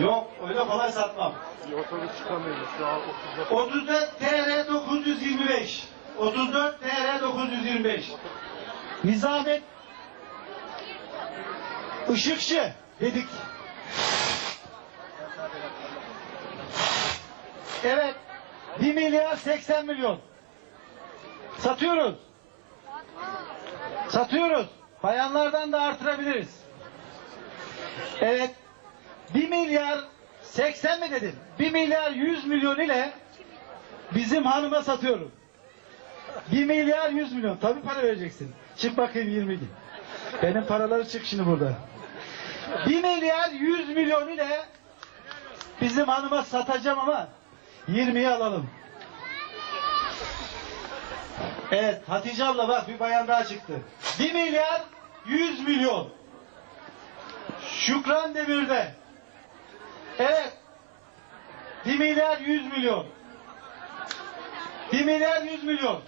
Yok öyle kolay satmam. Bir otobüs çıkamıyoruz şu an 30'da. 34 TR 925. 34 TR 925. Nizamet Işıkçı dedik. Evet. 1 milyar 80 milyon. Satıyoruz. Satıyoruz. Bayanlardan da artırabiliriz. Evet. 1 milyar 80 mi dedim? 1 milyar 100 milyon ile bizim hanıma satıyorum. 1 milyar 100 milyon. Tabii para vereceksin. Çık bakayım 20 gün. Benim paraları çık şimdi burada. 1 milyar 100 milyon ile bizim hanıma satacağım ama 20'yi alalım. Evet Hatice abla bak bir bayan daha çıktı. 1 milyar 100 milyon. Şükran Demir'de. Evet. 1 milyar 100 milyon. 1 milyar 100 milyon.